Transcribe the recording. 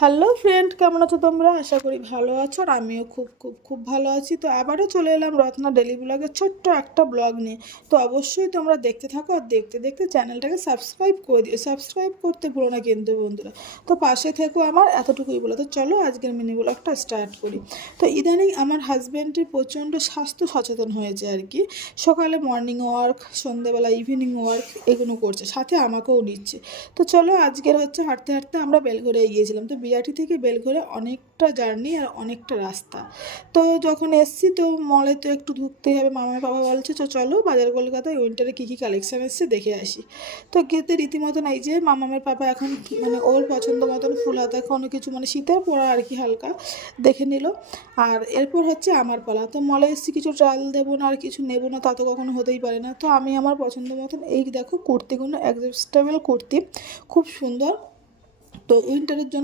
Hello friend, কেমন আছো তোমরা? আশা করি ভালো আছো। আর আমিও খুব খুব খুব ভালো আছি। তো আবারও চলে এলাম রত্না ডেলি ব্লগের ছোট্ট একটা ব্লগ নিয়ে। তো অবশ্যই তোমরা দেখতে থাকো, আর দেখতে দেখতে চ্যানেলটাকে সাবস্ক্রাইব করে দিও। সাবস্ক্রাইব করতে ভুলো না কিন্তু বন্ধুরা। তো পাশে থেকো আমার, এতটুকুই বলে। তো চলো আজকের মিনি ব্লগটা স্টার্ট করি। তো ইদানিং আমার হাজব্যান্ডের প্রচণ্ড স্বাস্থ্য সচেতন হয়েছে আর কি। সকালে মর্নিং ওয়ার্ক, সন্ধ্যেবেলা ইভিনিং ওয়ার্ক এগুলো করছে, সাথে আমাকেও নিচ্ছে। তো চলো আজকের হচ্ছে হাঁটতে হাঁটতে আমরা বেলঘরে গিয়েছিলাম। তো বিরাটি থেকে বেলঘরে অনেকটা জার্নি আর অনেকটা রাস্তা। তো যখন এসছি তো মলে তো একটু ঢুকতেই হবে। মামার বাবা বলছে চলো বাজার কলকাতায় উইন্টারে কী কী কালেকশান এসছে দেখে আসি। তো গেতে রীতিমতন এই যে মামামের পাপা এখন মানে ওর পছন্দ মতন ফুল হাতা কোনো কিছু মানে শীতের পরা আর কি হালকা দেখে নিল। আর এরপর হচ্ছে আমার পালা। তো মলে এসছি, কিছু ট্রায়াল দেবো না আর কিছু নেবো না তা তো কখনো হতেই পারে না। তো আমি আমার পছন্দ মতন এই দেখো কুর্তিগুলো, অ্যাডজাস্টেবল কুর্তি, খুব সুন্দর। তো উইন্টারের জন্য